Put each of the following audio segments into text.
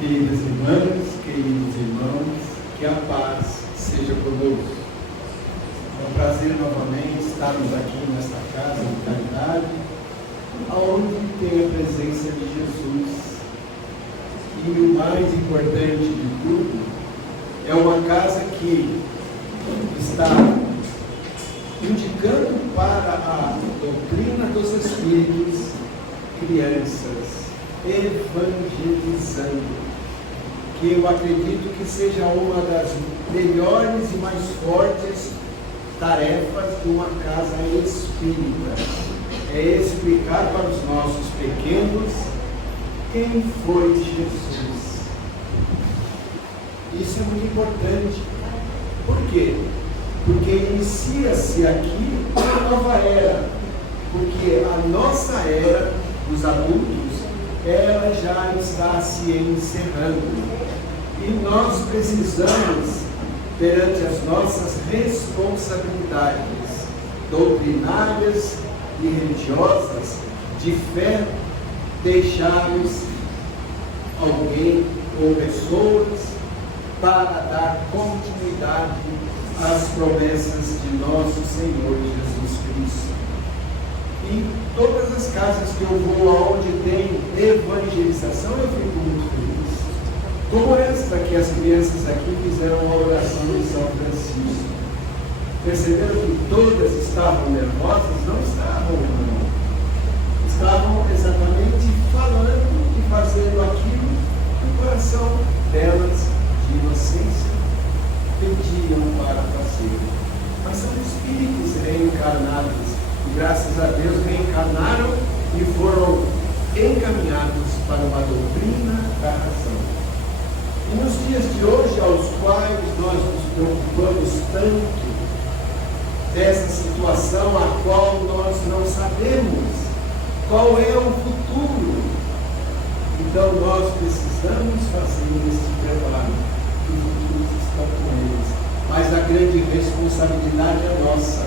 Queridas irmãs, queridos irmãos, que a paz seja conosco. É um prazer novamente estarmos aqui nesta casa de caridade, onde tem a presença de Jesus. E o mais importante de tudo, é uma casa que está indicando para a doutrina dos Espíritos crianças, evangelizando, que eu acredito que seja uma das melhores e mais fortes tarefas de uma casa espírita. É explicar para os nossos pequenos quem foi Jesus. Isso é muito importante. Por quê? Porque inicia-se aqui uma nova era. Porque a nossa era, os adultos, ela já está se encerrando. E nós precisamos, perante as nossas responsabilidades doutrinárias e religiosas, de fé, deixarmos alguém ou pessoas para dar continuidade às promessas de nosso Senhor Jesus Cristo. E todas as casas que eu vou, onde tem evangelização, eu fico muito feliz. Como esta que as crianças aqui fizeram a oração de São Francisco. Perceberam que todas estavam nervosas? Não estavam, não. Estavam exatamente falando e fazendo aquilo que o coração delas, de inocência, pediam para fazer. Mas são espíritos reencarnados. E graças a Deus reencarnaram e foram encaminhados para uma doutrina da razão. E nos dias de hoje, aos quais nós nos preocupamos tanto dessa situação a qual nós não sabemos qual é o futuro, então nós precisamos fazer este preparo, que o futuro está com eles. Mas a grande responsabilidade é nossa.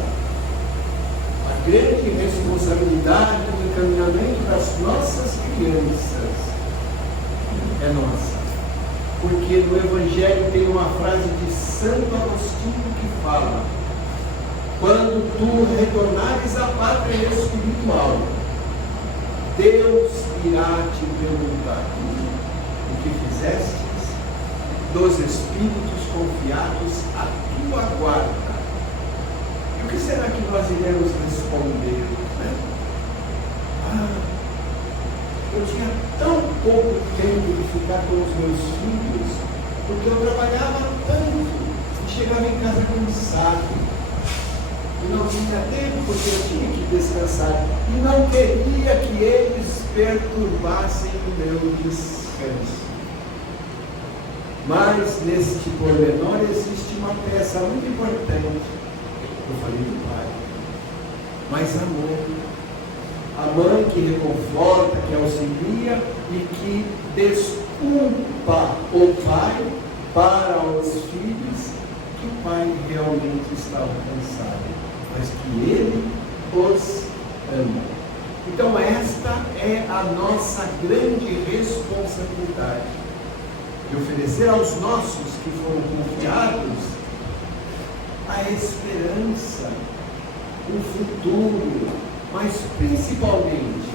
A grande responsabilidade do encaminhamento das nossas crianças é nossa. Porque no Evangelho tem uma frase de Santo Agostinho que fala: quando tu retornares à pátria espiritual, Deus irá te perguntar o que fizestes dos espíritos confiados à tua guarda. E o que será que nós iremos responder? Eu tinha tão pouco tempo de ficar com os meus filhos, porque eu trabalhava tanto e chegava em casa cansado. E não tinha tempo porque eu tinha que descansar. E não queria que eles perturbassem o meu descanso. Mas neste pormenor existe uma peça muito importante. Eu falei do pai. Mas amor. A mãe que reconforta, que auxilia e que culpa o pai para os filhos que o pai realmente está alcançado, mas que ele os ama. Então esta é a nossa grande responsabilidade, de oferecer aos nossos que foram confiados a esperança, um futuro, mas principalmente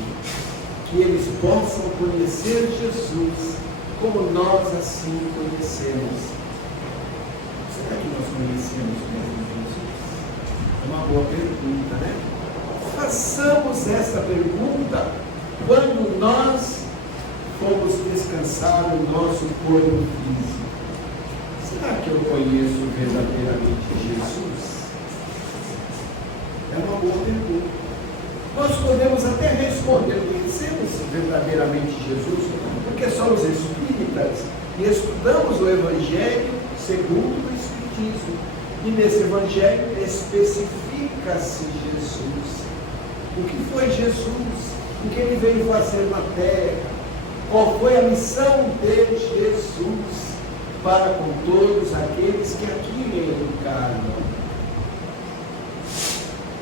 que eles possam conhecer Jesus como nós assim conhecemos. Será que nós conhecemos mesmo Jesus? É uma boa pergunta, né? Façamos esta pergunta quando nós fomos descansar o nosso corpo físico. Será que eu conheço verdadeiramente Jesus? É uma boa pergunta. Nós podemos até responder: conhecemos verdadeiramente Jesus, porque somos espíritas e estudamos o Evangelho segundo o Espiritismo. E nesse Evangelho especifica-se Jesus. O que foi Jesus? O que ele veio fazer na terra? Qual foi a missão de Jesus para com todos aqueles que aqui encarnam?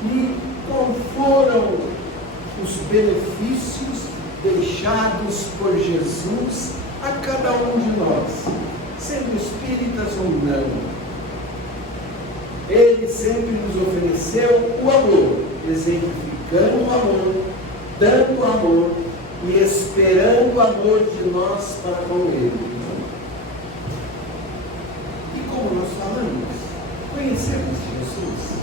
E qual foram os benefícios deixados por Jesus a cada um de nós, sendo espíritas ou não? Ele sempre nos ofereceu o amor, exemplificando o amor, dando amor e esperando o amor de nós para com ele. E como nós falamos, conhecemos Jesus,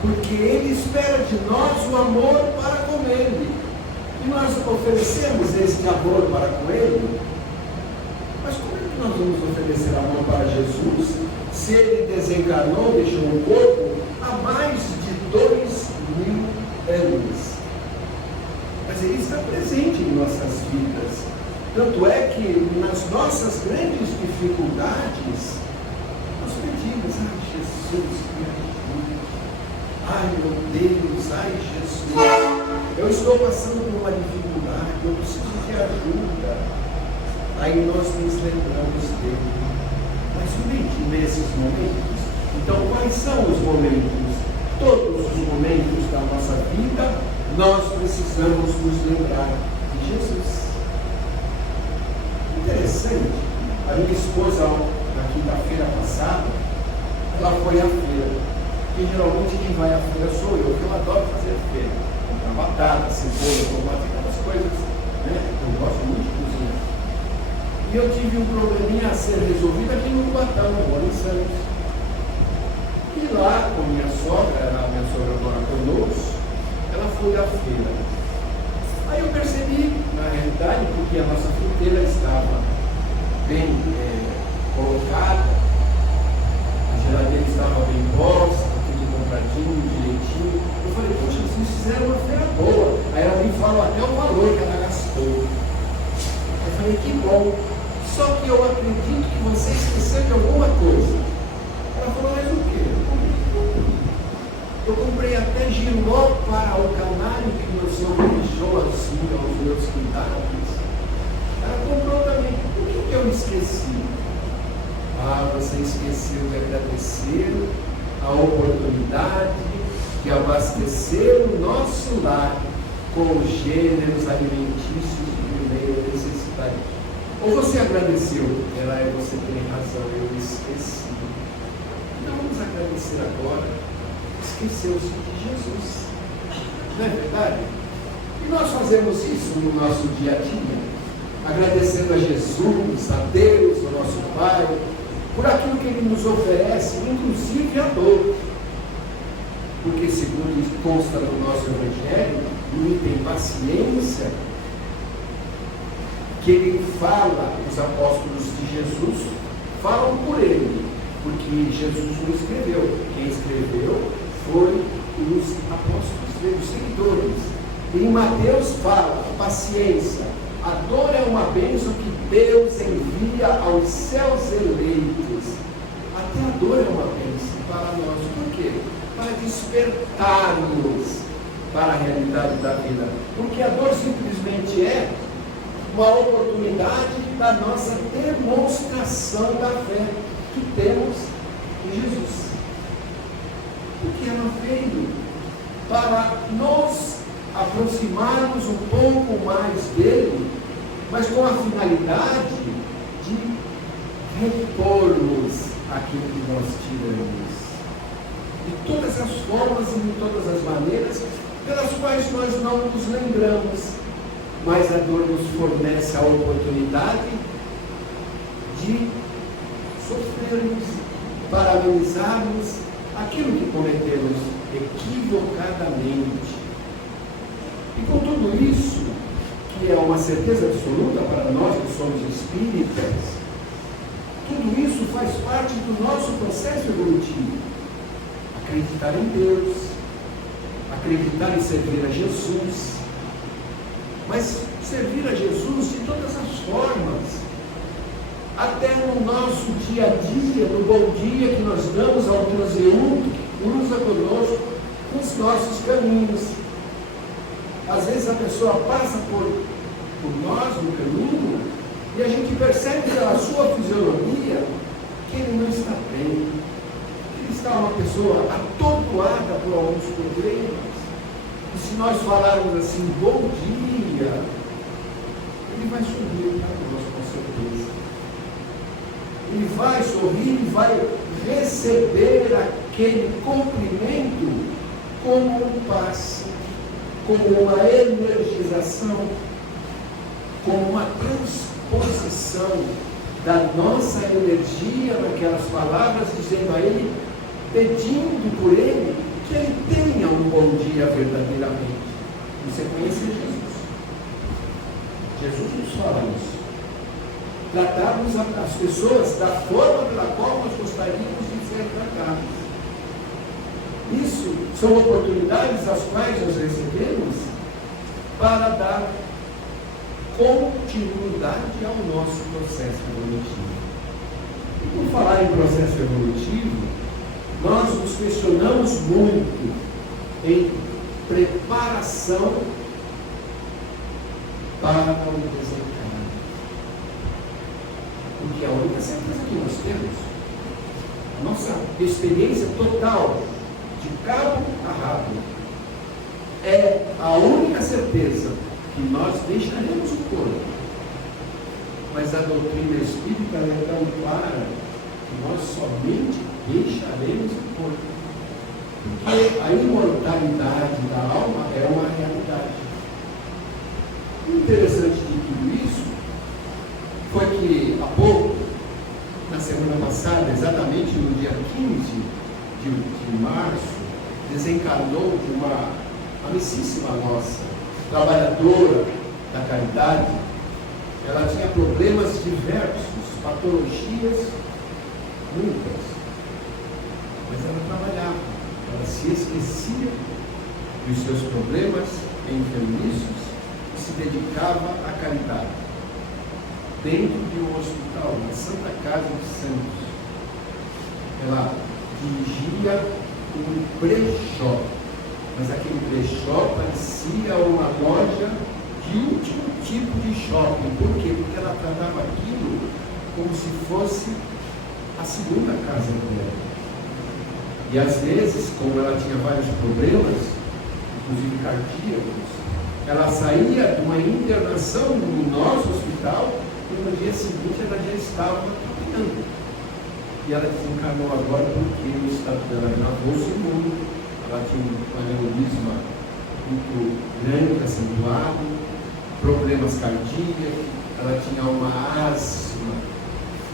porque ele espera de nós o amor para com ele, e nós oferecemos este amor para com ele. Mas como é que nós vamos oferecer amor para Jesus se ele desencarnou, deixou o corpo há mais de 2000 anos? Mas ele está presente em nossas vidas. Tanto é que nas nossas grandes dificuldades nós pedimos: ai Jesus, me ajude. Ai meu Deus, ai Jesus, eu estou passando por uma dificuldade, eu preciso de ajuda. Aí nós nos lembramos dele. Mas somente nesses momentos. Então quais são os momentos? Todos os momentos da nossa vida nós precisamos nos lembrar de Jesus. Interessante, a minha esposa, na quinta-feira passada, ela foi à feira. E geralmente quem vai à feira sou eu, porque eu adoro fazer feira. Comprar batata, cebola, tomate, aquelas coisas, né? Eu gosto muito de cozinhar. E eu tive um probleminha a ser resolvido aqui no Cubatão, eu moro em Santos. E lá, com minha sogra, a minha sogra mora conosco, ela foi à feira. Aí eu percebi, na realidade, porque a nossa fruteira estava bem colocada, a geladeira estava bem posta, tudo compradinho, direitinho. Eu falei: poxa, vocês fizeram uma feira boa. Aí ela me falou até o valor que ela gastou. Eu falei: que bom. Só que eu acredito que você esqueceu de alguma coisa. Ela falou: mas o quê? Eu comprei até giló para o canário que o senhor deixou assim aos meus quintais. Ela comprou também. O que eu esqueci? Ah, você esqueceu de agradecer a oportunidade de abastecer o nosso lar com gêneros alimentícios de primeira necessidade. Ou você agradeceu? Você tem razão, eu esqueci. Então vamos agradecer agora. Esqueceu-se de Jesus. Não é verdade? E nós fazemos isso no nosso dia a dia, agradecendo a Jesus, a Deus, o nosso Pai, por aquilo que Ele nos oferece, inclusive a dor. Porque, segundo consta no nosso Evangelho, no item paciência, que Ele fala, os apóstolos de Jesus falam por Ele, porque Jesus não escreveu. Quem escreveu foi os apóstolos dele, os seguidores. E em Mateus fala: paciência. A dor é uma bênção que Deus envia aos seus eleitos. Até a dor é uma bênção para nós. Por quê? Para despertar-nos para a realidade da vida. Porque a dor simplesmente é uma oportunidade da nossa demonstração da fé que temos em Jesus. Porque ela veio para nos aproximarmos um pouco mais dele, mas com a finalidade de repormos aquilo que nós tivemos. De todas as formas e de todas as maneiras pelas quais nós não nos lembramos, mas a dor nos fornece a oportunidade de sofrermos para amenizarmos aquilo que cometemos equivocadamente. E com tudo isso, que é uma certeza absoluta para nós que somos espíritas, tudo isso faz parte do nosso processo evolutivo. Acreditar em Deus, acreditar em servir a Jesus, mas servir a Jesus de todas as formas, até no nosso dia a dia, no bom dia que nós damos ao transeunte que cruza conosco nos nossos caminhos. Às vezes a pessoa passa por nós no caminho e a gente percebe pela sua fisionomia que ele não está bem, que ele está uma pessoa atordoada por alguns problemas. E se nós falarmos assim, bom dia, ele vai sorrir para nós, com certeza. Ele vai sorrir e vai receber aquele cumprimento como um passe, como uma energização, como uma transposição da nossa energia naquelas palavras, dizendo a ele, pedindo por ele, que ele tenha um bom dia verdadeiramente. Você conhece Jesus. Jesus nos fala isso. Tratarmos as pessoas da forma pela qual nós gostaríamos de ser tratados. Isso são oportunidades as quais nós recebemos para dar continuidade ao nosso processo evolutivo. E por falar em processo evolutivo, nós nos questionamos muito em preparação para o desencarne. Porque a única certeza que nós temos, a nossa experiência total, de cabo a rabo, é a única certeza que nós deixaremos o corpo. Mas a doutrina espírita é tão clara que nós somente deixaremos o corpo. Porque a imortalidade da alma é uma realidade. O interessante de tudo isso foi que há pouco, na semana passada, exatamente no dia 15 de março, desencarnou uma amicíssima nossa, trabalhadora da caridade. Ela tinha problemas diversos, patologias muitas, mas ela trabalhava, ela se esquecia dos seus problemas enfermizos e se dedicava à caridade. Dentro de um hospital, na Santa Casa de Santos, ela dirigia um brechó, mas aquele brechó parecia uma loja de último tipo de shopping. Por quê? Porque ela tratava aquilo como se fosse a segunda casa dela. E às vezes, como ela tinha vários problemas, inclusive cardíacos, ela saía de uma internação no nosso hospital e no dia seguinte ela já estava trabalhando. E ela desencarnou agora porque o estado dela agravou-se muito. Ela tinha um aneurisma muito grande, acentuado, problemas cardíacos, ela tinha uma asma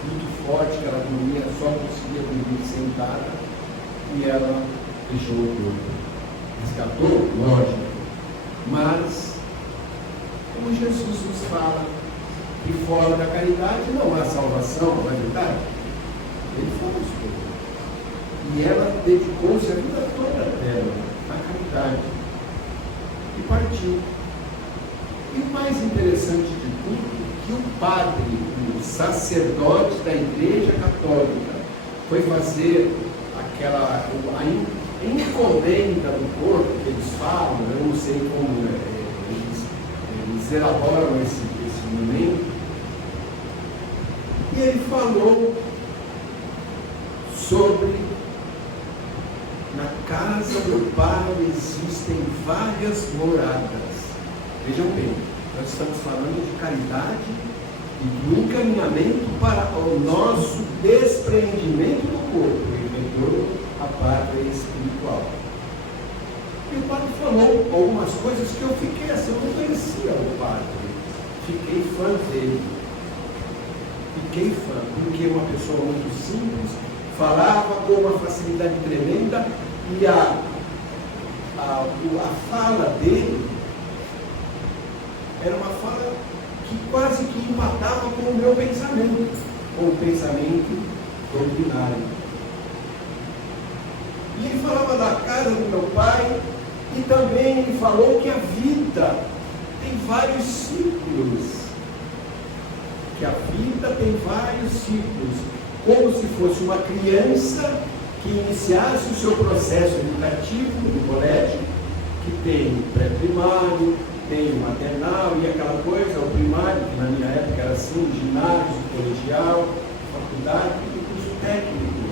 muito forte, que ela dormia, só conseguia dormir sentada, e ela deixou o corpo. Resgatou, lógico, mas, como Jesus nos fala, que fora da caridade não há salvação, não é verdade? Ele fala isso. E ela dedicou-se a vida toda dela à caridade. E partiu. E o mais interessante de tudo, que o padre, o sacerdote da Igreja Católica, foi fazer a encomenda do corpo, que eles falam, eu não sei como eles elaboram esse momento, ele falou sobre na casa do Pai existem várias moradas. Vejam bem, nós estamos falando de caridade e do encaminhamento para o nosso despreendimento do corpo e retorno à pátria espiritual. E o padre falou algumas coisas que eu fiquei assim, eu não conhecia o padre, fiquei fã dele. Fiquei fã, porque uma pessoa muito simples, falava com uma facilidade tremenda e a fala dele era uma fala que quase que empatava com o meu pensamento, com o pensamento doutrinário. E ele falava da casa do meu pai e também ele falou que a vida tem vários ciclos. Que a vida tem vários ciclos, como se fosse uma criança que iniciasse o seu processo educativo no colégio, que tem pré-primário, tem o maternal e aquela coisa, o primário, que na minha época era assim, o ginásio, o colegial, a faculdade e o curso técnico.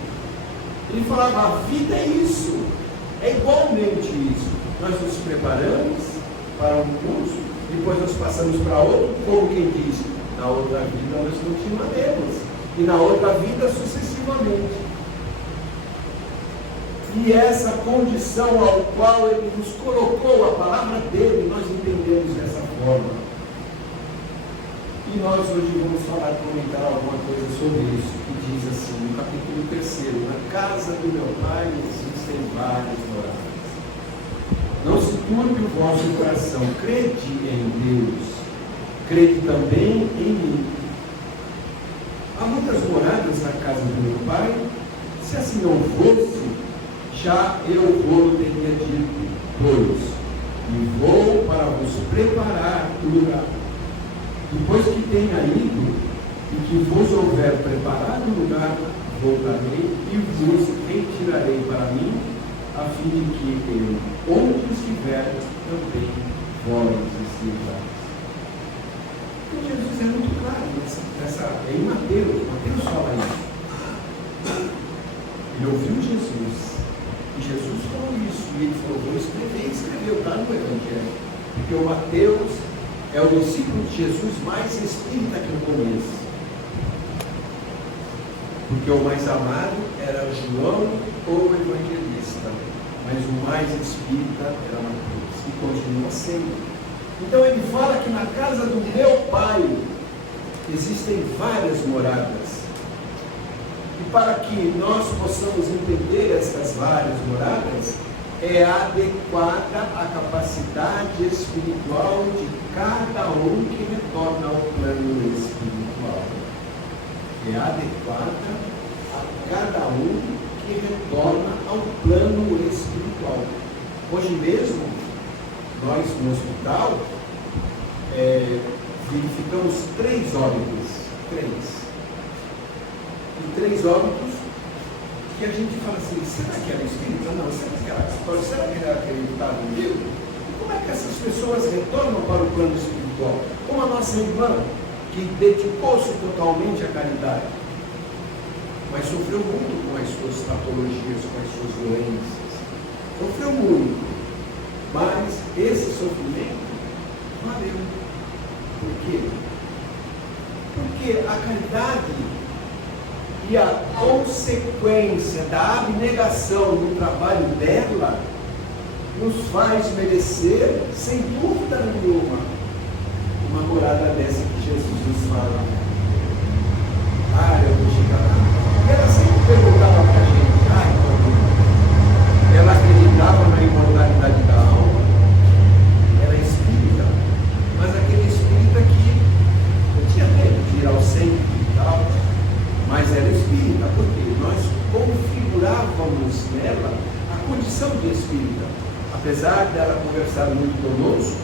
Ele falava, a vida é isso, é igualmente isso. Nós nos preparamos para um curso, depois nós passamos para outro, como quem diz, na outra vida nós continuaremos. E na outra vida sucessivamente. E essa condição ao qual ele nos colocou, a palavra dele, nós entendemos dessa forma. E nós hoje vamos comentar alguma coisa sobre isso, que diz assim, no capítulo 3, na casa do meu pai existem várias moradas. Não se turbe o vosso coração, crede em Deus. Crede também em mim. Há muitas moradas na casa do meu pai. Se assim não fosse, já eu vou teria dito, pois, e vou para vos preparar o lugar. Depois que tenha ido, e que vos houver preparado o lugar, voltarei e vos retirarei para mim, a fim de que eu, onde estiver, também vós estejais. Jesus é muito claro é em Mateus fala isso. Ele ouviu Jesus, e Jesus falou isso, e ele falou, vou escrever, e escreveu, está no Evangelho, porque o Mateus é o discípulo de Jesus mais espírita que eu conheço, porque o mais amado era João ou evangelista, mas o mais espírita era Mateus, e continua sendo. Então ele fala que na casa do meu pai existem várias moradas. E para que nós possamos entender essas várias moradas, é adequada a capacidade espiritual de cada um que retorna ao plano espiritual. É adequada a cada um que retorna ao plano espiritual. Hoje mesmo, nós no hospital verificamos 3 óbitos. 3 óbitos que a gente fala assim, será que era espírita? Não, será que era católico? Será que era acreditado em Deus? E como é que essas pessoas retornam para o plano espiritual? Como a nossa irmã, que dedicou-se totalmente à caridade, mas sofreu muito com as suas patologias, com as suas doenças. Sofreu muito. Mas esse sofrimento valeu. Por quê? Porque a caridade e a consequência da abnegação no trabalho dela nos faz merecer, sem dúvida nenhuma, uma morada dessa que Jesus nos fala. Eu vou chegar lá. E ela sempre perguntava para a gente, ela acreditava na imortalidade da alma, era espírita, mas aquele espírita que não tinha tempo de ir ao centro e tal, mas era espírita, porque nós configurávamos nela a condição de espírita. Apesar dela conversar muito conosco,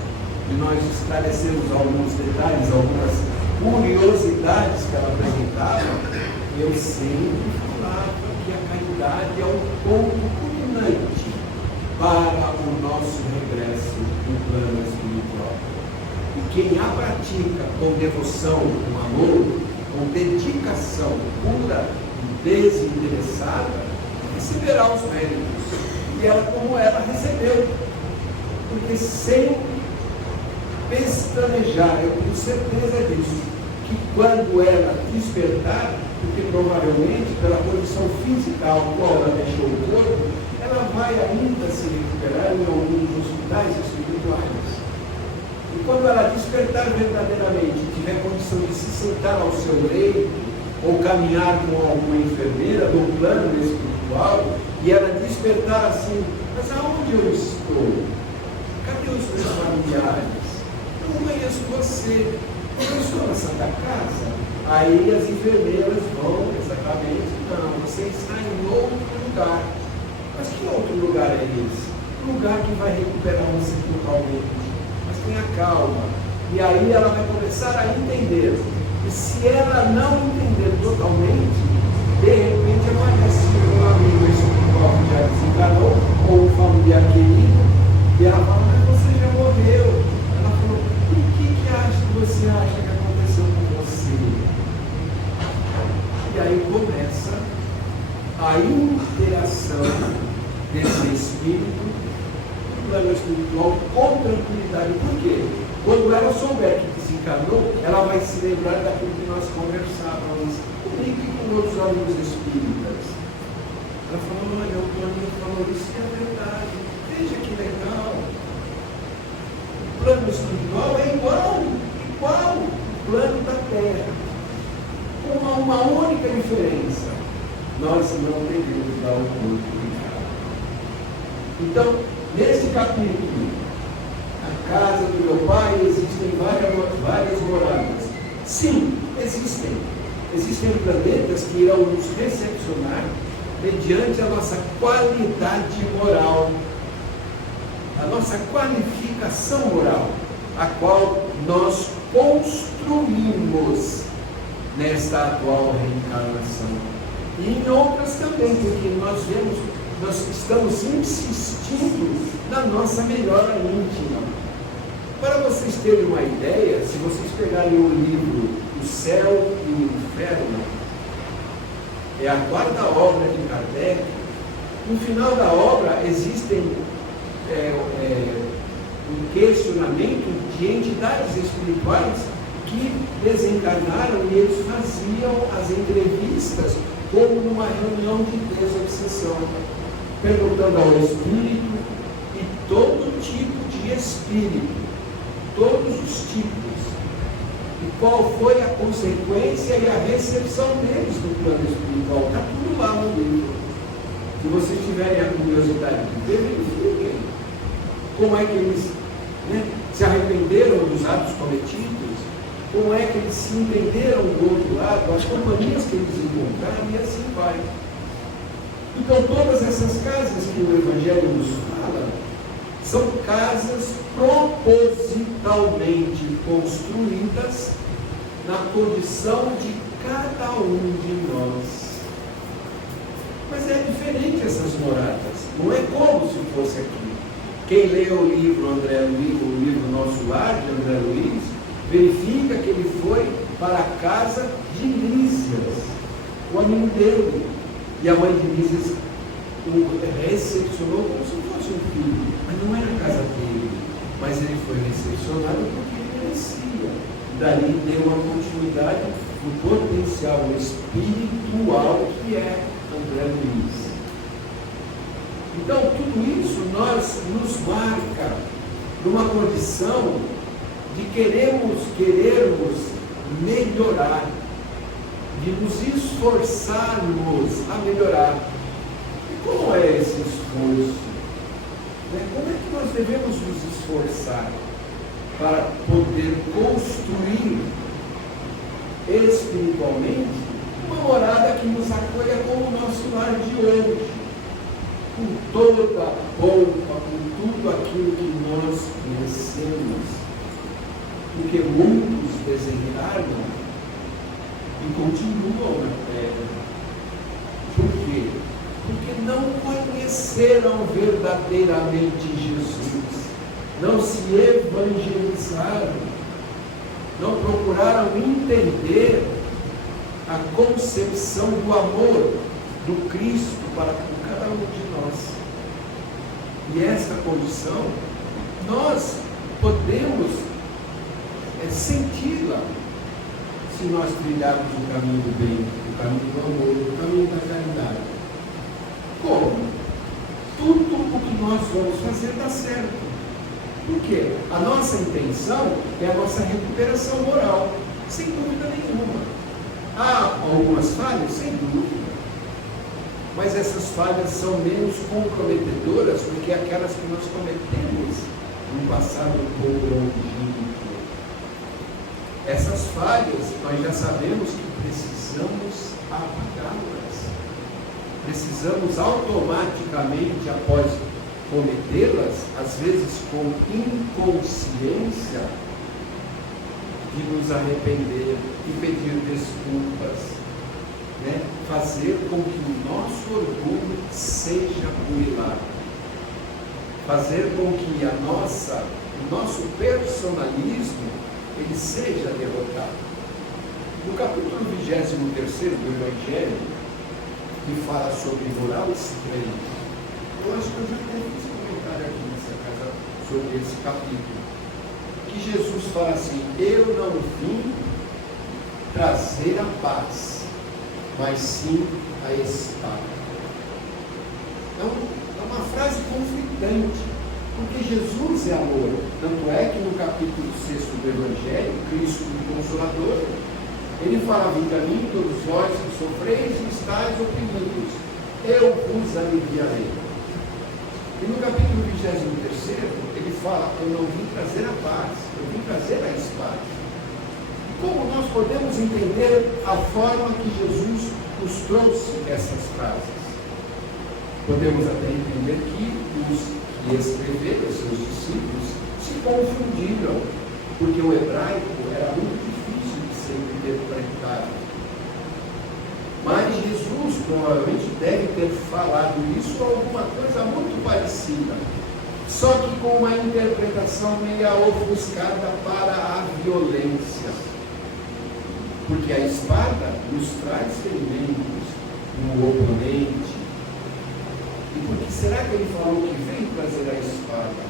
e nós esclarecemos alguns detalhes, algumas curiosidades que ela apresentava, eu sempre falava que a caridade é um ponto culminante para o nosso regresso no plano espiritual. E quem a pratica com devoção, com amor, com dedicação pura e desinteressada, receberá os méritos. E ela, como ela recebeu, porque sem pestanejar, eu tenho certeza disso, que quando ela despertar, porque provavelmente pela condição física ao qual ela deixou o corpo, ela vai ainda se recuperar em alguns hospitais espirituais. E quando ela despertar verdadeiramente, tiver condição de se sentar ao seu leito, ou caminhar com alguma enfermeira do plano espiritual, e ela despertar assim, mas aonde eu estou? Cadê os meus familiares? Eu não conheço você. Eu estou na Santa Casa. Aí as enfermeiras vão exatamente, não, você está em outro lugar. Mas que outro lugar é esse? Um lugar que vai recuperar você totalmente. Mas tenha calma. E aí ela vai começar a entender. E se ela não entender totalmente, de repente aparece um amigo espiritual que já desencarnou, ou um familiar querido, e ela fala, mas você já morreu. Ela falou, e o que você acha que aconteceu com você? E aí começa a interação desse espírito no plano espiritual com tranquilidade. Por quê? Quando ela souber que desencarnou, ela vai se lembrar daquilo que nós conversávamos comigo e com outros amigos espíritas. Ela falou, olha, o plano falou, isso é verdade. Veja que legal. O plano espiritual é igual o plano da Terra. Com uma única diferença. Nós não devemos dar oportunidade. Então, nesse capítulo, a casa do meu pai, existem várias moradas. Sim, existem. Existem planetas que irão nos recepcionar mediante a nossa qualidade moral, a nossa qualificação moral, a qual nós construímos nesta atual reencarnação. E em outras também, porque nós estamos insistindo na nossa melhora íntima. Para vocês terem uma ideia, se vocês pegarem o livro O Céu e o Inferno, é a quarta obra de Kardec. No final da obra existem um questionamento de entidades espirituais que desencarnaram e eles faziam as entrevistas como numa reunião de desobsessão, perguntando ao espírito e todo tipo de espírito, todos os tipos, e qual foi a consequência e a recepção deles no plano espiritual. Está tudo lá no livro. Se vocês tiverem a curiosidade de ver, verifiquem como é que eles se arrependeram dos atos cometidos, como é que eles se entenderam do outro lado, as companhias que eles encontraram, e assim vai. Então, todas essas casas que o Evangelho nos fala, são casas propositalmente construídas na condição de cada um de nós. Mas é diferente essas moradas, não é como se fosse aqui. Quem lê o livro André Luiz, o livro Nosso Lar, de André Luiz, verifica que ele foi para a casa de Lísias, o amigo dele. E a mãe de Lísias o recepcionou como se fosse um filho, mas não era a casa dele. Mas ele foi recepcionado porque ele merecia. Dali deu uma continuidade no potencial espiritual que é André Luiz. Então, tudo isso nos marca numa condição de querermos melhorar, de nos esforçarmos a melhorar. E como é esse esforço? Como é que nós devemos nos esforçar para poder construir espiritualmente uma morada que nos acolha como o nosso lar de hoje, com toda a pompa, com tudo aquilo que nós merecemos? Porque muitos desencarnam e continuam na Terra. Por quê? Porque não conheceram verdadeiramente Jesus, não se evangelizaram, não procuraram entender a concepção do amor do Cristo para com cada um de nós. E essa condição, nós podemos senti-la se nós trilharmos o caminho do bem, o caminho do amor, o caminho da caridade. Como? Tudo o que nós vamos fazer dá certo. Por quê? A nossa intenção é a nossa recuperação moral, sem dúvida nenhuma. Há algumas falhas? Sem dúvida. Mas essas falhas são menos comprometedoras do que aquelas que nós cometemos no passado um pouco longínquo. Essas falhas, nós já sabemos que precisamos apagá-las. Precisamos automaticamente, após cometê-las, às vezes com inconsciência, de nos arrepender e pedir desculpas, né? Fazer com que o nosso orgulho seja burilado, fazer com que o nosso personalismo ele seja derrotado. No capítulo 23 do Evangelho, que fala sobre moral estranha, eu acho que eu já até fiz um comentário aqui nessa casa sobre esse capítulo, que Jesus fala assim: eu não vim trazer a paz, mas sim a espada. É uma frase conflitante, porque Jesus é amor. Tanto é que no capítulo 6 do Evangelho, Cristo, o Consolador, ele fala: vinde a mim todos vós que sofreis e estáis oprimidos, eu vos aliviarei. E no capítulo 23, ele fala: eu não vim trazer a paz, eu vim trazer a espada. Como nós podemos entender a forma que Jesus nos trouxe essas frases? Podemos até entender que os que escreveram, seus discípulos, se confundiram, porque o hebraico era muito difícil de ser interpretado. Mas Jesus provavelmente deve ter falado isso ou alguma coisa muito parecida, só que com uma interpretação meio ofuscada para a violência. Porque a espada nos traz ferimentos no oponente. E por que será que ele falou que veio trazer a espada?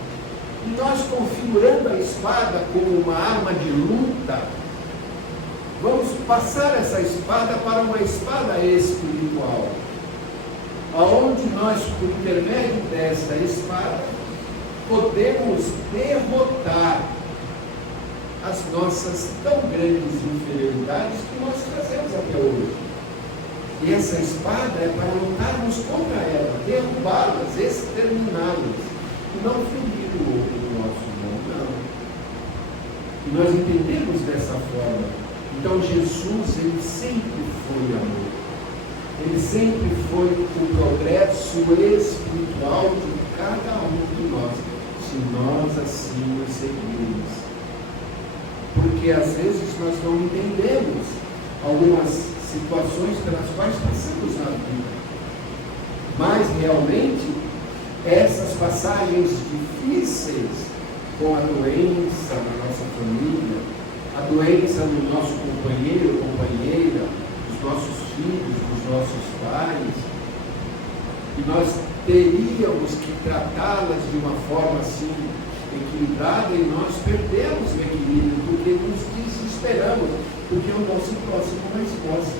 E nós, configurando a espada como uma arma de luta, vamos passar essa espada para uma espada espiritual, aonde nós, por intermédio desta espada, podemos derrotar as nossas tão grandes inferioridades que nós trazemos até hoje. E essa espada é para lutarmos contra ela, derrubá-las, exterminá-las, e não ferir o outro do nosso irmão, não. E nós entendemos dessa forma. Então Jesus, ele sempre foi amor. Ele sempre foi o progresso espiritual de cada um de nós, se nós assim o seguirmos. Porque às vezes nós não entendemos algumas situações pelas quais passamos na vida. Mas realmente, essas passagens difíceis, com a doença na nossa família, a doença no nosso companheiro ou companheira, dos nossos filhos, dos nossos pais, e nós teríamos que tratá-las de uma forma assim equilibrada, e nós perdemos o equilíbrio, porque nos desesperamos, porque o nosso próximo não gosta.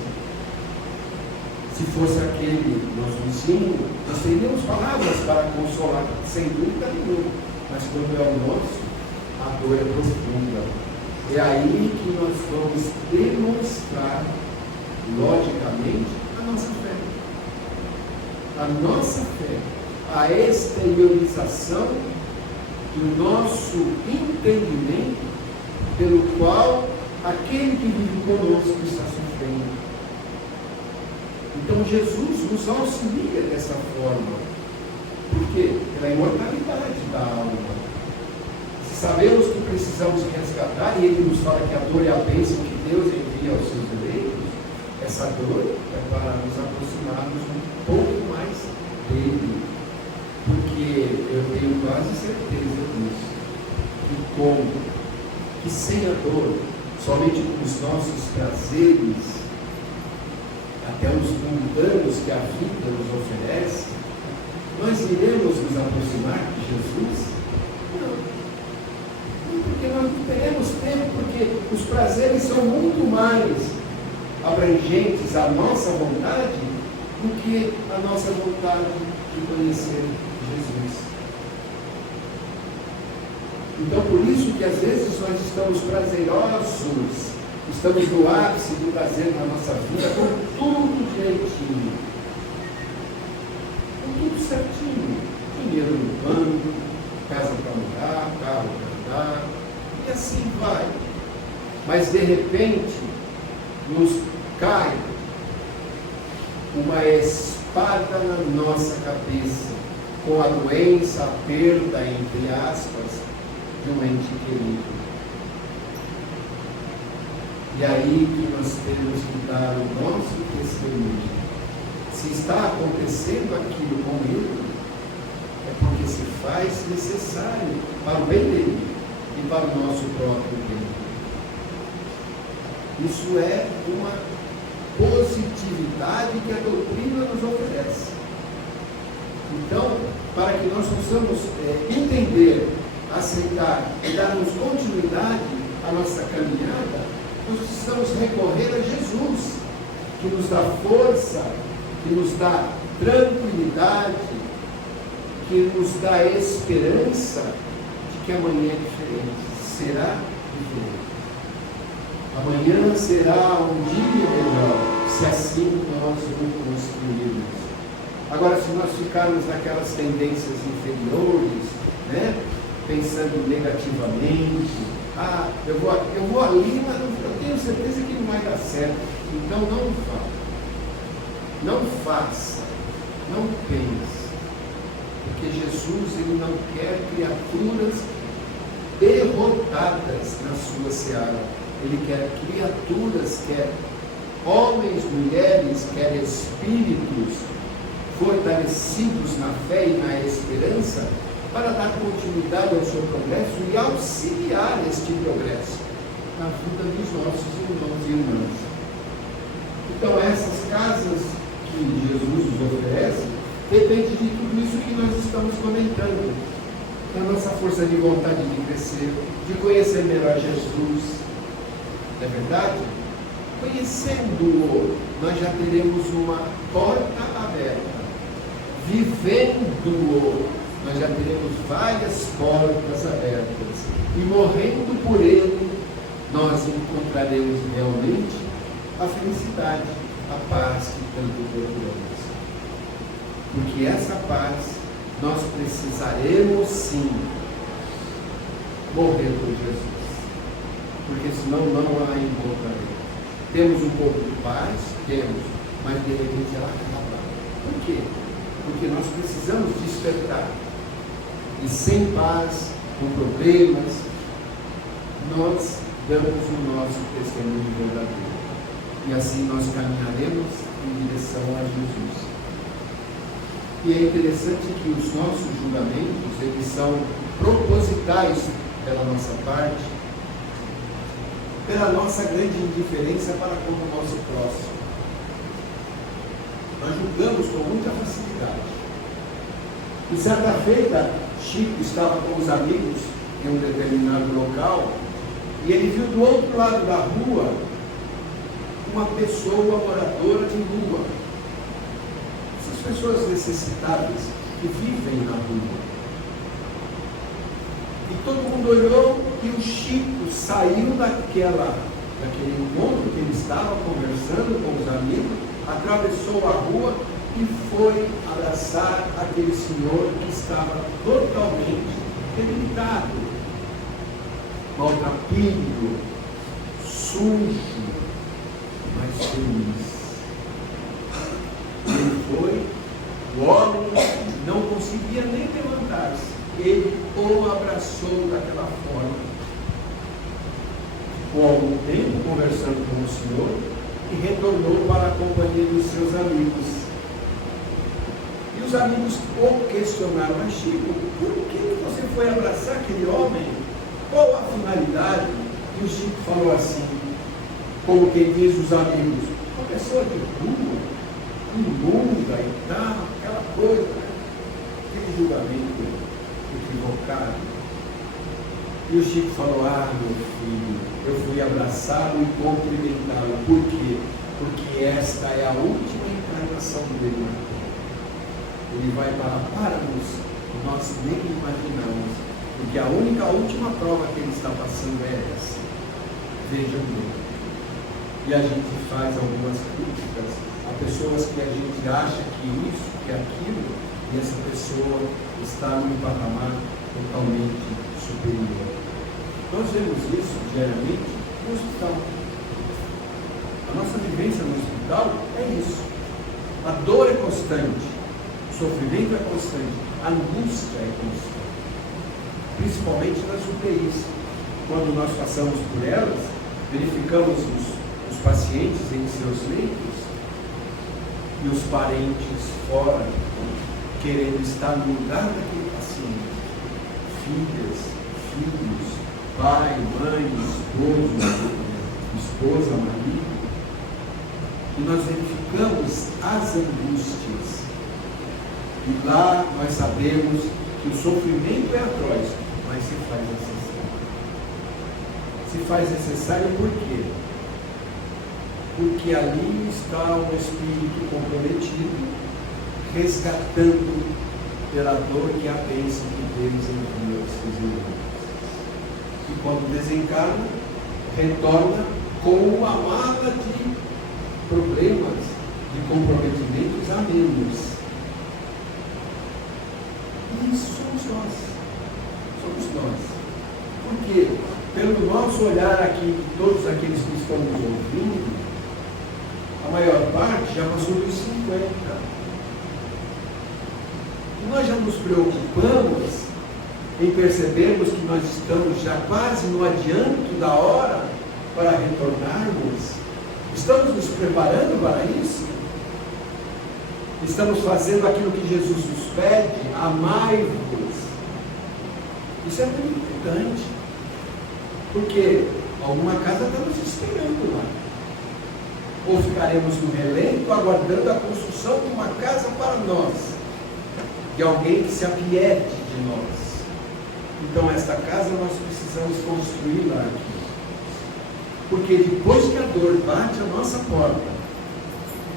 Se fosse aquele nosso vizinho, nós teríamos palavras para consolar, sem dúvida nenhuma, mas quando é o nosso, a dor é profunda. É aí que nós vamos demonstrar, logicamente, a nossa fé. A nossa fé, a exteriorização do nosso entendimento, pelo qual aquele que vive conosco está sofrendo. Então Jesus nos auxilia dessa forma. Por quê? Pela imortalidade da alma. Se sabemos que precisamos resgatar, e ele nos fala que a dor é a bênção que Deus envia aos seus eleitos, essa dor é para nos aproximarmos um pouco mais dele. Porque eu tenho quase certeza disso. Que sem a dor, somente com os nossos prazeres, até os mundanos que a vida nos oferece, nós iremos nos aproximar de Jesus? Não, porque nós não teremos tempo, porque os prazeres são muito mais abrangentes à nossa vontade do que a nossa vontade de conhecer Jesus. Então, por isso que às vezes nós estamos prazerosos, estamos no ápice do prazer na nossa vida, com tudo direitinho, com tudo certinho, dinheiro no banco, casa para morar, carro para andar, e assim vai. Mas de repente, nos cai uma espada na nossa cabeça, com a doença, a perda, entre aspas, de um ente querido. E aí que nós temos que dar o nosso testemunho. Se está acontecendo aquilo com ele, é porque se faz necessário para o bem dele e para o nosso próprio bem. Isso é uma positividade que a doutrina nos oferece. Então, para que nós possamos entender, aceitar e darmos continuidade à nossa caminhada, nós precisamos recorrer a Jesus, que nos dá força, que nos dá tranquilidade, que nos dá esperança de que amanhã é diferente, será diferente. Amanhã será um dia melhor, se assim nós o construirmos. Agora, se nós ficarmos naquelas tendências inferiores, pensando negativamente, eu vou ali, mas eu tenho certeza que não vai dar certo. Então não vá. Não faça. Não pense. Porque Jesus, ele não quer criaturas derrotadas na sua seara. Ele quer criaturas, quer homens, mulheres, quer espíritos fortalecidos na fé e na esperança, para dar continuidade ao seu progresso e auxiliar este progresso na vida dos nossos irmãos e irmãs. Então, essas casas que Jesus nos oferece, depende de tudo isso que nós estamos comentando. Da nossa força de vontade de crescer, de conhecer melhor Jesus. Não é verdade? Conhecendo-o, nós já teremos uma porta aberta. Vivendo-o, nós já teremos várias portas abertas. E morrendo por ele, nós encontraremos realmente a felicidade, a paz que tanto procuramos. Porque essa paz, nós precisaremos sim morrer por Jesus. Porque senão não a encontraremos. Temos um pouco de paz? Temos. Mas de repente ela acaba. Por quê? Porque nós precisamos despertar. E sem paz, com problemas, nós damos o nosso testemunho verdadeiro. E assim nós caminharemos em direção a Jesus. E é interessante que os nossos julgamentos, eles são propositais pela nossa parte, pela nossa grande indiferença para com o nosso próximo. Nós julgamos com muita facilidade. E certa feita, Chico estava com os amigos em um determinado local e ele viu do outro lado da rua uma pessoa moradora de rua. Essas pessoas necessitadas que vivem na rua. E todo mundo olhou e o Chico saiu daquele encontro que ele estava conversando com os amigos, atravessou a rua e foi abraçar aquele senhor que estava totalmente debilitado, maltrapilho, sujo, mas feliz. Ele foi, o homem não conseguia nem levantar-se, ele o abraçou daquela forma. Ficou algum tempo conversando com o senhor e retornou para a companhia dos seus amigos. E os amigos o questionaram: mas Chico, por que você foi abraçar aquele homem? Qual a finalidade? E o Chico falou assim, como quem diz os amigos: Uma pessoa de rua, imunda e tal, aquela coisa, né? Aquele julgamento equivocado. E o Chico falou: meu filho, eu fui abraçá-lo e cumprimentá-lo. Por quê? Porque esta é a última encarnação dele na Terra. Ele vai para páramos que nós nem imaginamos, porque a última prova que ele está passando é essa. Vejam bem. E a gente faz algumas críticas a pessoas que a gente acha que isso, que aquilo, e essa pessoa está num patamar totalmente superior. Nós vemos isso diariamente no hospital. A nossa vivência no hospital é isso. A dor é constante, o sofrimento é constante, a angústia é constante. Principalmente nas UTIs. Quando nós passamos por elas, verificamos os pacientes em seus leitos e os parentes fora, querendo estar no lugar daquele paciente. Filhas, filhos, pai, mãe, esposa, marido. E nós verificamos as angústias. E lá nós sabemos que o sofrimento é atroz, mas se faz necessário. Se faz necessário por quê? Porque ali está um espírito comprometido, resgatando pela dor que a bênção que Deus envia aos seus irmãos. E quando desencarna, retorna com uma mala de problemas, de comprometimentos a menos. E isso somos nós. Somos nós. Porque, pelo nosso olhar aqui, de todos aqueles que estão nos ouvindo, a maior parte já passou dos 50. E nós já nos preocupamos em percebermos que nós estamos já quase no adianto da hora para retornarmos. Estamos nos preparando para isso? Estamos fazendo aquilo que Jesus nos pede? Amai-vos. Isso é muito importante. Porque alguma casa está nos esperando lá. Ou ficaremos no relento aguardando a construção de uma casa para nós, de alguém que se apiede de nós. Então esta casa nós precisamos construir lá aqui. Porque depois que a dor bate a nossa porta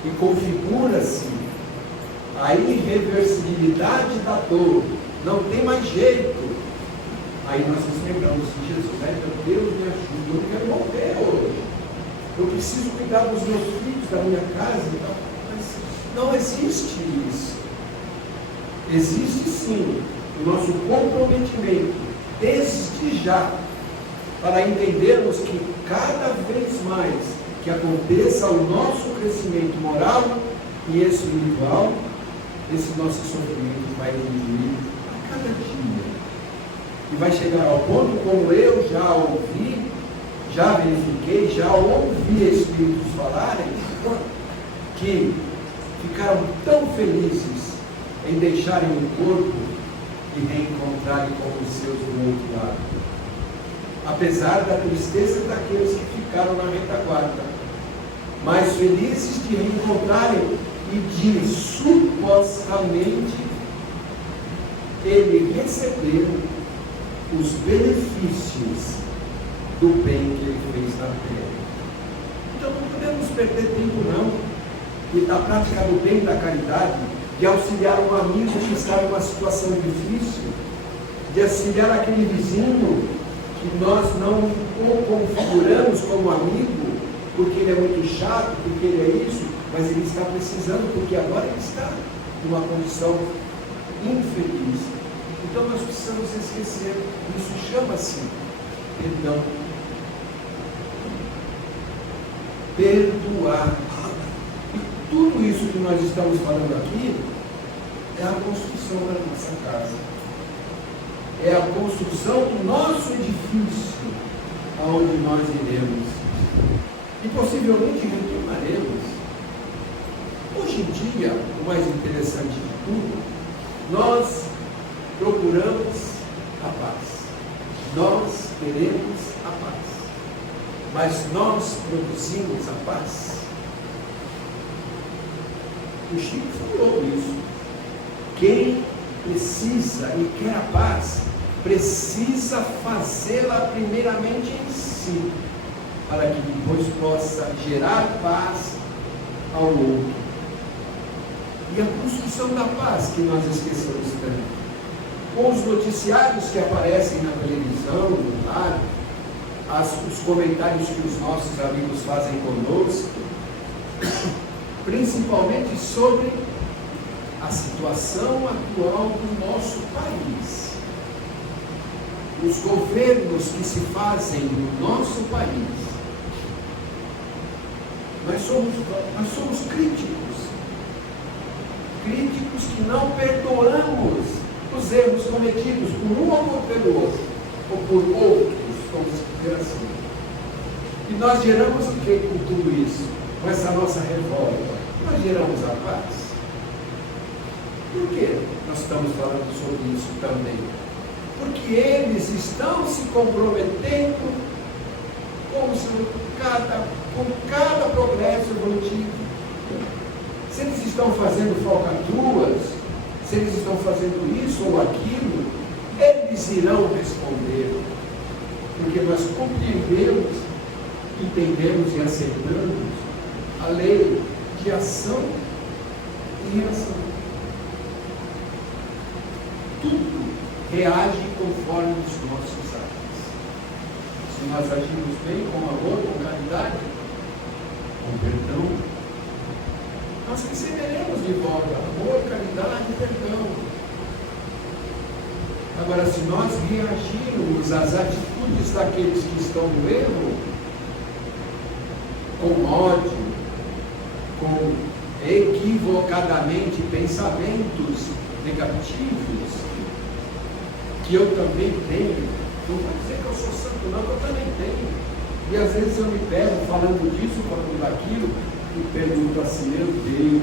e configura-se a irreversibilidade da dor, não tem mais jeito, aí nós nos lembramos de Jesus, meu Deus me ajuda, eu não quero morrer hoje, eu preciso cuidar dos meus filhos, da minha casa e tal. Mas não existe isso. Existe sim o nosso comprometimento, desde já, para entendermos que cada vez mais que aconteça o nosso crescimento moral e espiritual, esse nosso sofrimento vai diminuir a cada dia. E vai chegar ao ponto, como eu já ouvi, já verifiquei, já ouvi espíritos falarem, que ficaram tão felizes em deixarem o corpo e reencontrarem com os seus do outro lado. Apesar da tristeza daqueles que ficaram na retaguarda, mas felizes de reencontrarem e de supostamente ele receber os benefícios do bem que ele fez na terra. Então não podemos perder tempo não, e da prática do bem, da caridade, de auxiliar um amigo que está em uma situação difícil, de auxiliar aquele vizinho que nós não o configuramos como amigo, porque ele é muito chato, porque ele é isso, mas ele está precisando, porque agora ele está numa condição infeliz. Então nós precisamos esquecer, isso chama-se perdão. Perdoar. E tudo isso que nós estamos falando aqui é a construção da nossa casa. É a construção do nosso edifício, aonde nós iremos. E possivelmente retornaremos. Hoje em dia, o mais interessante de tudo, nós procuramos a paz. Nós queremos a paz. Mas nós produzimos a paz. O Chico falou isso. Quem precisa e quer a paz, precisa fazê-la primeiramente em si, para que depois possa gerar paz ao outro. E a construção da paz que nós esquecemos tanto. Com os noticiários que aparecem na televisão, no rádio, os comentários que os nossos amigos fazem conosco, principalmente sobre a situação atual do nosso país. Os governos que se fazem no nosso país. Nós somos críticos que não perdoamos os erros cometidos por um ou pelo outro, ou por outros, vamos dizer assim. E nós geramos o que com tudo isso? Com essa nossa revolta? Nós geramos a paz. Por que nós estamos falando sobre isso também? Porque eles estão se comprometendo com cada progresso evolutivo. Se eles estão fazendo falcatruas, se eles estão fazendo isso ou aquilo, eles irão responder. Porque nós compreendemos, entendemos e aceitamos a lei de ação e reação. Tudo reage conforme os nossos atos. Se nós agimos bem, com amor, com caridade, com perdão, nós receberemos de volta amor, caridade e perdão. Agora, se nós reagirmos às atitudes daqueles que estão no erro, com ódio, com equivocadamente pensamentos negativos, que eu também tenho, não vou dizer que eu sou santo, não, eu também tenho. E às vezes eu me pego falando disso, falando daquilo, e pergunto assim: meu Deus,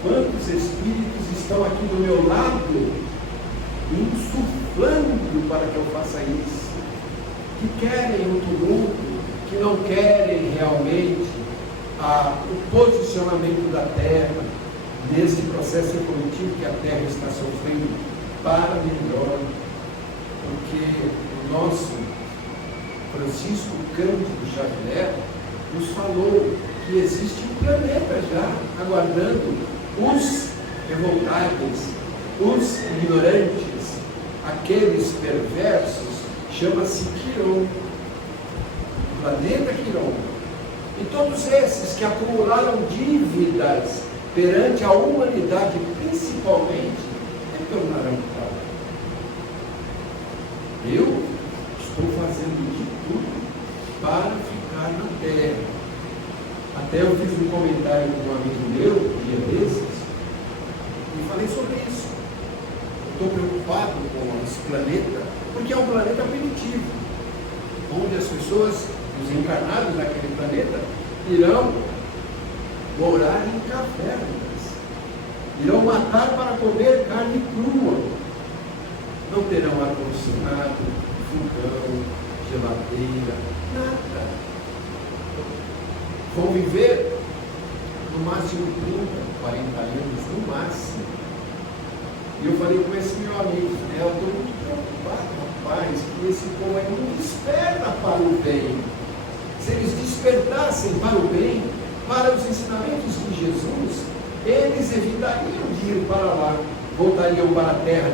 quantos espíritos estão aqui do meu lado, insuflando para que eu faça isso, que querem o tumulto, que não querem realmente o posicionamento da Terra nesse processo evolutivo que a Terra está sofrendo para melhor. Porque o nosso Francisco Cândido Xavier nos falou que existe um planeta já aguardando os revoltados, os ignorantes, aqueles perversos, chama-se Quiron, o planeta Quiron. E todos esses que acumularam dívidas perante a humanidade, principalmente, retornarão para lá. Eu estou fazendo de tudo para ficar na Terra. Até eu fiz um comentário com um amigo meu, um dia desses, e falei sobre isso. Estou preocupado com esse planeta, porque é um planeta primitivo, onde as pessoas, os encarnados daquele planeta, irão morar em cavernas, irão matar para comer carne crua, não terão ar-condicionado, fogão, geladeira, nada. Vão viver no máximo 30, 40 anos, no máximo. E eu falei com esse meu amigo, eu estou muito preocupado, rapaz, que esse povo aí não desperta para o bem. Se eles despertassem para o bem, para os ensinamentos de Jesus, eles evitariam de ir para lá, voltariam para a terra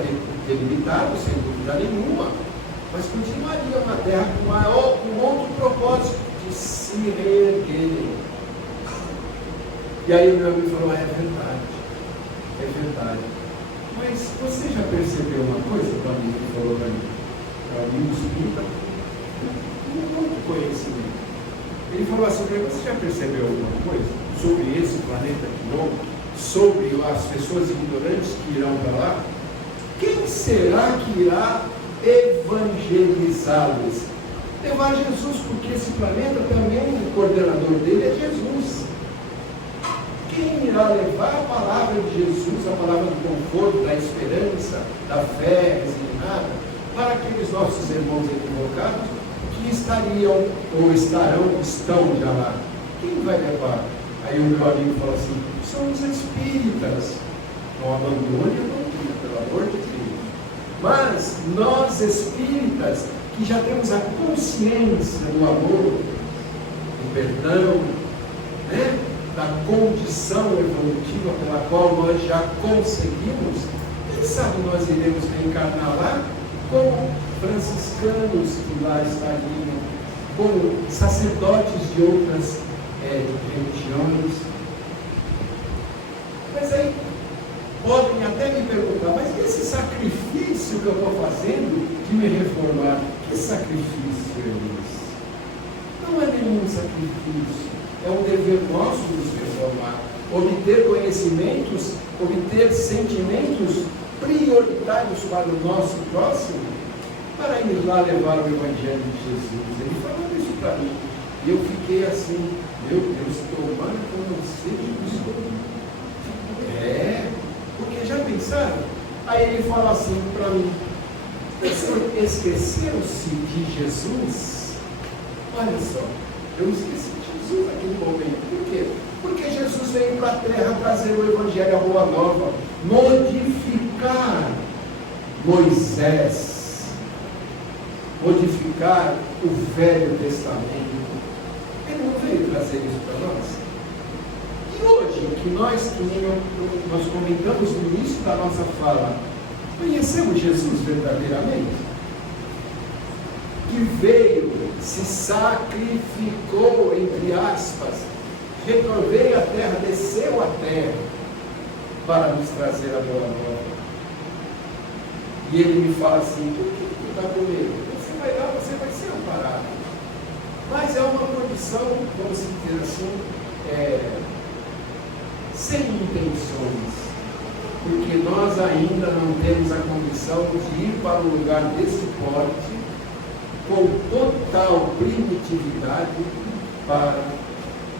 debilitados, sem dúvida nenhuma, mas continuariam na terra com outro propósito, de se reerguerem. E aí o meu amigo falou: é verdade. Mas você já percebeu uma coisa, o amigo que falou para mim? O amigo espírita com muito conhecimento. Ele falou assim: você já percebeu alguma coisa sobre esse planeta Quiron, sobre as pessoas ignorantes que irão para lá? Quem será que irá evangelizá-los? Levar Jesus, porque esse planeta também, o coordenador dele é Jesus. Quem irá levar a palavra de Jesus, a palavra do conforto, da esperança, da fé resignada, para aqueles nossos irmãos equivocados que estão já lá? Quem vai levar? Aí o meu amigo falou assim: somos espíritas, não abandone a doutrina, pelo amor de Deus. Mas nós espíritas, que já temos a consciência do amor, do perdão, né, da condição evolutiva pela qual nós já conseguimos, quem sabe nós iremos reencarnar lá como franciscanos que lá estariam, como sacerdotes de outras religiões. Mas aí podem até me perguntar: mas esse sacrifício que eu estou fazendo de me reformar, que sacrifício é esse? Não é nenhum sacrifício, é um dever nosso nos reformar, obter conhecimentos, obter sentimentos prioritários para o nosso próximo, para ir lá levar o Evangelho de Jesus. Ele falou isso para mim, e eu fiquei assim: meu Deus, tomara que eu não seja isso. Porque já pensaram? Aí ele fala assim para mim: esqueceram-se de Jesus? Olha só, eu esqueci de Jesus naquele momento. Por quê? Porque Jesus veio para a terra trazer o Evangelho, a Boa Nova, modificar Moisés, modificar o Velho Testamento. Ele não veio trazer isso para nós? E hoje, que nós comentamos no início da nossa fala, conhecemos Jesus verdadeiramente? Que veio, se sacrificou, entre aspas, recorreu a terra, desceu a terra, para nos trazer a Boa Nova. E ele me fala assim: por que tu está com medo? Você vai lá, você vai ser amparado. Mas é uma condição, vamos dizer assim, sem intenções, porque nós ainda não temos a condição de ir para um lugar desse porte com total primitividade para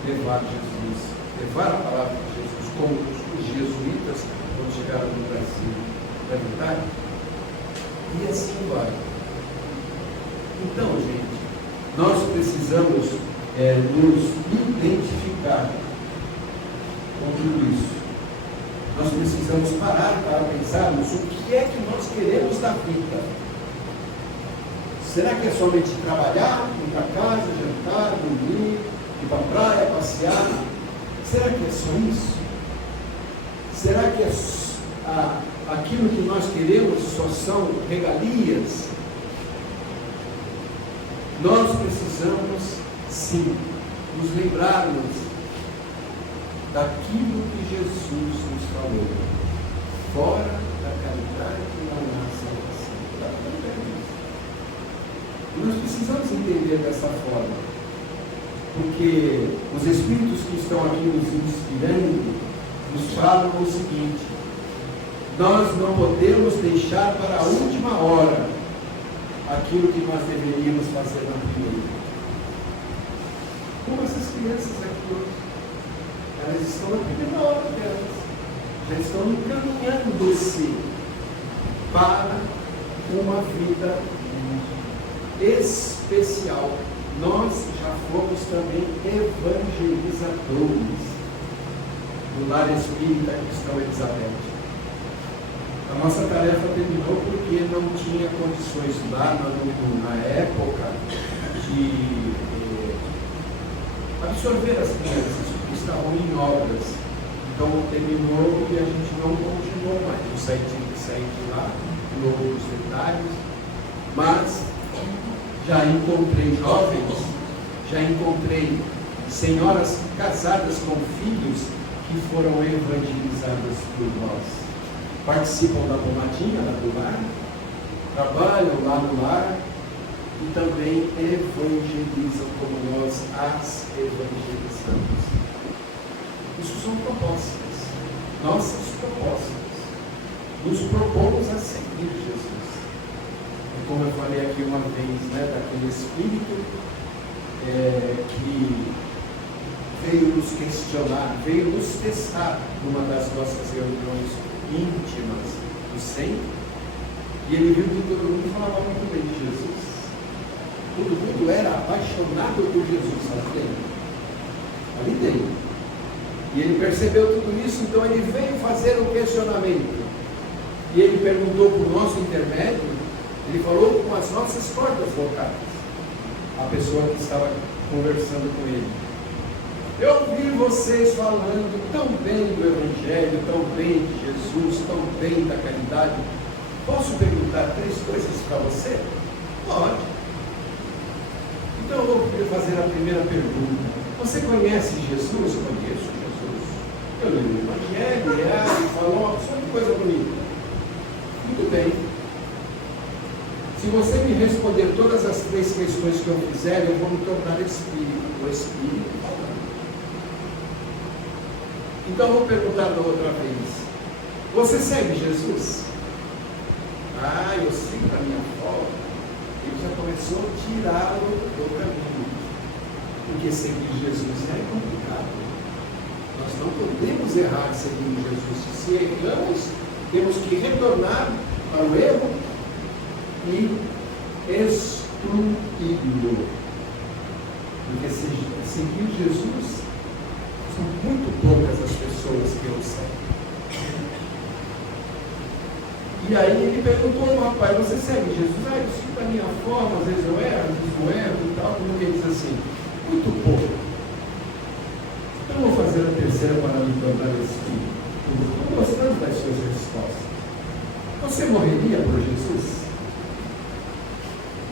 levar Jesus, levar a palavra de Jesus, como os jesuítas quando chegaram no Brasil, não é verdade? E assim vai. Então, gente, nós precisamos nos identificar com tudo isso. Nós precisamos parar para pensarmos o que é que nós queremos da vida. Será que é somente trabalhar, ir para casa, jantar, dormir, ir para a praia, passear? Será que é só isso? Será que aquilo que nós queremos só são regalias? Nós precisamos, sim, nos lembrarmos daquilo que Jesus nos falou: fora da caridade não há salvação. E nós precisamos entender dessa forma, porque os Espíritos que estão aqui nos inspirando nos falam o seguinte: nós não podemos deixar para a última hora aquilo que nós deveríamos fazer na primeira. Como essas crianças aqui hoje, elas estão na primeira hora delas, já estão encaminhando-se para uma vida especial. Nós já fomos também evangelizadores do lar espírita Cristão Elizabeth. A nossa tarefa terminou porque não tinha condições lá na época de absorver as crianças, porque estavam em obras. Então terminou e a gente não continuou mais. Eu saí de lá, não vou os detalhes, mas já encontrei jovens, já encontrei senhoras casadas com filhos que foram evangelizadas por nós. Participam da pomadinha lá do lar, trabalham lá no lar e também evangelizam como nós as evangelizamos. Isso são propostas, nossas propostas. Nos propomos a seguir Jesus. E como eu falei aqui uma vez, daquele Espírito que veio nos questionar, veio nos testar numa das nossas reuniões íntimas do centro, e ele viu que todo mundo falava muito bem de Jesus. Todo mundo era apaixonado por Jesus ali dentro. E ele percebeu tudo isso, então ele veio fazer um questionamento. E ele perguntou por nosso intermédio, ele falou com as nossas cordas vocais, a pessoa que estava conversando com ele. Eu ouvi vocês falando tão bem do Evangelho, tão bem de Jesus, tão bem da caridade. Posso perguntar 3 coisas para você? Pode. Então eu vou fazer a primeira pergunta. Você conhece Jesus? Conheço Jesus. Eu li o Evangelho, ele falou uma opção de coisa bonita. Muito bem. Se você me responder todas as 3 questões que eu fizer, eu vou me tornar espírito, o Espírito falando. Então eu vou perguntar da outra vez. Você segue Jesus? Eu sigo a minha volta. Ele já começou a tirá-lo do caminho. Porque seguir Jesus é complicado. Nós não podemos errar seguindo Jesus. Se erramos, temos que retornar para o erro e excluí-lo. Porque seguir Jesus, são muito poucas as pessoas que eu sei. E aí ele perguntou ao rapaz, você segue Jesus? Eu sigo a minha forma, às vezes eu erro, às vezes não erro e tal. Como ele diz assim, muito pouco. Então eu vou fazer a terceira para me tornar espírito. Estou gostando das suas respostas. Você morreria por Jesus?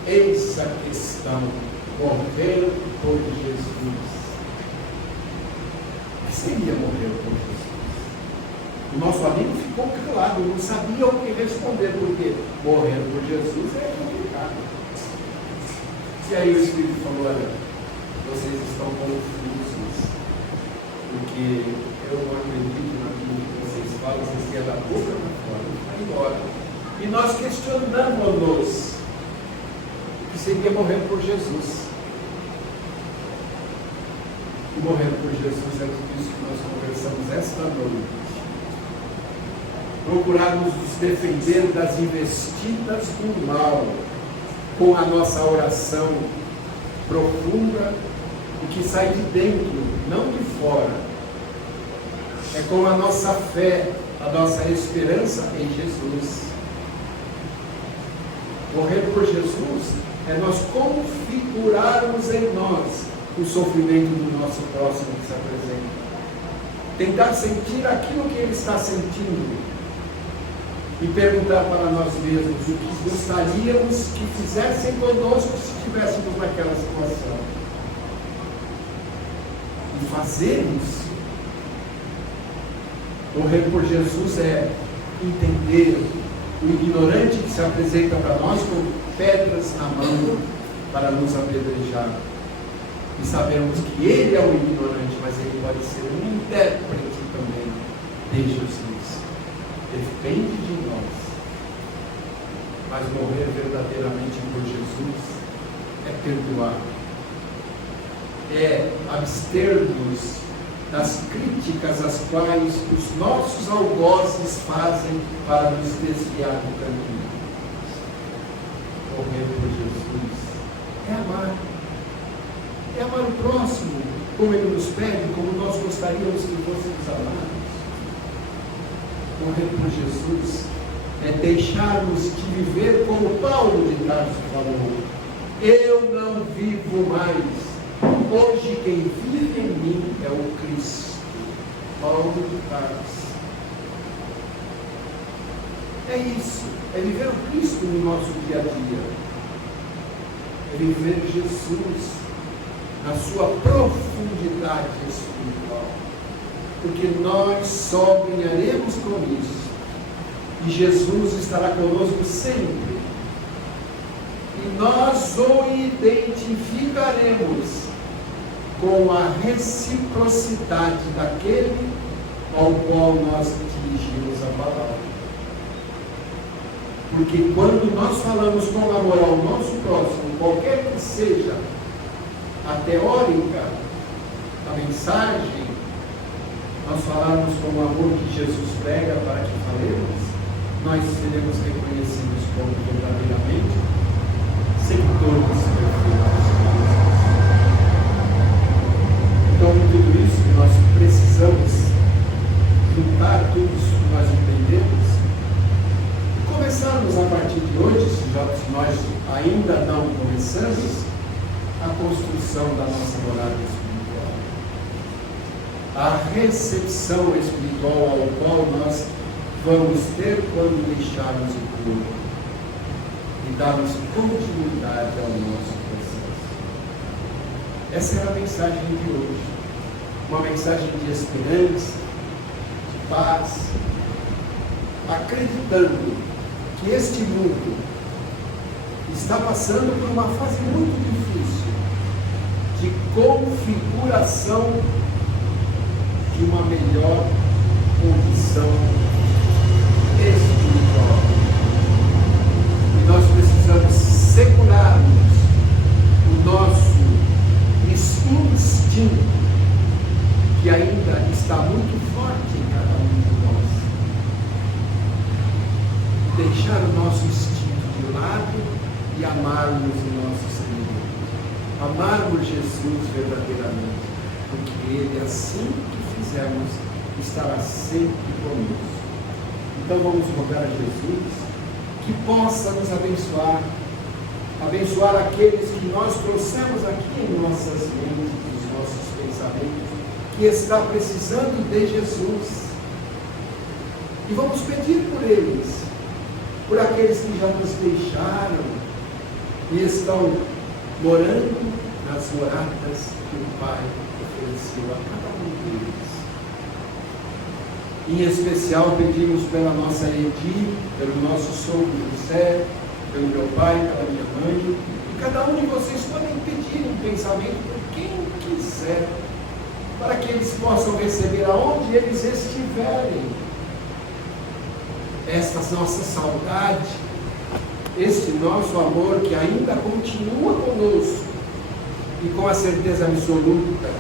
Eis a questão. Morrer por Jesus. O que seria morrer por Jesus? O nosso amigo ficou calado, não sabia o que responder, porque morrer por Jesus é complicado. E aí o Espírito falou, olha, vocês estão confusos, porque eu não acredito naquilo que vocês falam, vocês querem da boca para fora, vai embora. E nós questionamos-nos que seria morrer por Jesus. E morrer por Jesus é tudo isso que nós conversamos esta noite. Procurarmos nos defender das investidas do mal com a nossa oração profunda, o que sai de dentro, não de fora. É com a nossa fé, a nossa esperança em Jesus. Morrer por Jesus é nós configurarmos em nós o sofrimento do nosso próximo que se apresenta. Tentar sentir aquilo que ele está sentindo. E perguntar para nós mesmos o que gostaríamos que fizessem conosco se estivéssemos naquela situação. E fazer isso. Morrer por Jesus é entender o ignorante que se apresenta para nós com pedras na mão para nos apedrejar. E sabemos que ele é o ignorante, mas ele pode ser um intérprete também de Jesus. Depende de nós. Mas morrer verdadeiramente por Jesus é perdoar. É abster-nos das críticas às quais os nossos algozes fazem para nos desviar do caminho. Morrer por Jesus é amar. É amar o próximo, como ele nos pede, como nós gostaríamos que fôssemos amados. Morrer por Jesus é deixarmos de viver como Paulo de Tarso falou. Eu não vivo mais. Hoje quem vive em mim é o Cristo. Paulo de Tarso. É isso. É viver o Cristo no nosso dia a dia. É viver Jesus na sua profundidade espiritual. Porque nós só ganharemos com isso. E Jesus estará conosco sempre. E nós o identificaremos com a reciprocidade daquele ao qual nós dirigimos a palavra. Porque quando nós falamos com amor ao nosso próximo, qualquer que seja a teórica, a mensagem, nós falarmos com o amor que Jesus prega para que falemos, nós seremos reconhecidos como verdadeiramente seguidores perfeitos de Jesus. Então, em tudo isso, nós precisamos construção da nossa morada espiritual. A recepção espiritual ao qual nós vamos ter quando deixarmos o corpo e darmos continuidade ao nosso processo. Essa era a mensagem de hoje. Uma mensagem de esperança, de paz, acreditando que este mundo está passando por uma fase muito difícil de configuração de uma melhor condição espiritual. E nós precisamos segurarmos o nosso instinto, que ainda está muito forte em cada um de nós. Deixar o nosso instinto de lado e amarmos o nosso Senhor. Amarmos Jesus verdadeiramente, porque Ele, assim que fizermos, estará sempre conosco. Então vamos rogar a Jesus que possa nos abençoar, abençoar aqueles que nós trouxemos aqui em nossas mentes, nos nossos pensamentos, que está precisando de Jesus. E vamos pedir por eles, por aqueles que já nos deixaram e estão morando nas moradas que o Pai ofereceu a cada um deles. Em especial pedimos pela nossa Edi, pelo nosso sogro José, pelo meu pai, pela minha mãe, e cada um de vocês podem pedir um pensamento por quem quiser, para que eles possam receber aonde eles estiverem esta nossa saudade, este nosso amor que ainda continua conosco, e com a certeza absoluta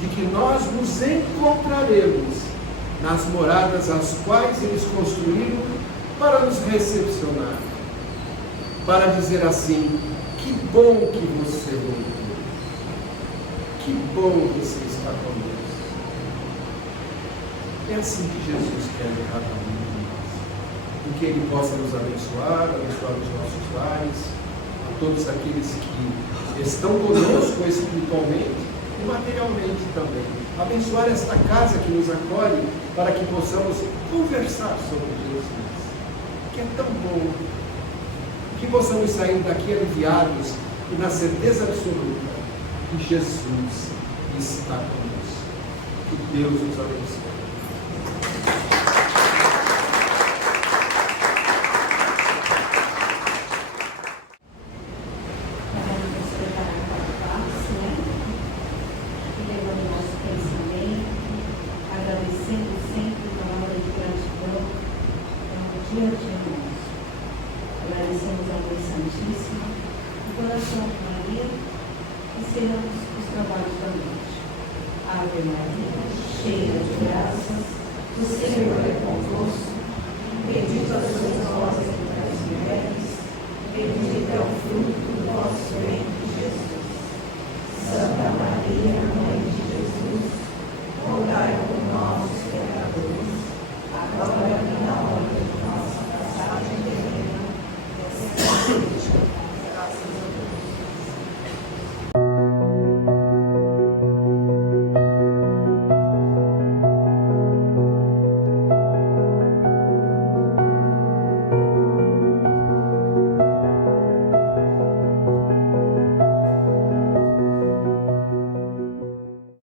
de que nós nos encontraremos nas moradas as quais eles construíram para nos recepcionar, para dizer assim: que bom que você voltou, que bom você está conosco. É assim que Jesus quer de cada um de nós, e que Ele possa nos abençoar, abençoar os nossos lares, a todos aqueles que estão conosco espiritualmente e materialmente também. Abençoar esta casa que nos acolhe, para que possamos conversar sobre Jesus, que é tão bom, que possamos sair daqui aliviados e na certeza absoluta que Jesus está conosco. Que Deus nos abençoe. Agradecemos a Mãe Santíssima, o coração de Maria, e encerramos os trabalhos da noite. Ave Maria, cheia de graças, o Senhor é convosco, bendita sois vós entre as mulheres, bendito é o fruto do vosso ventre, Jesus. Santa Maria, Mãe de Jesus, rogai por nós, pecadores, agora e na hora de nossa passagem terrena.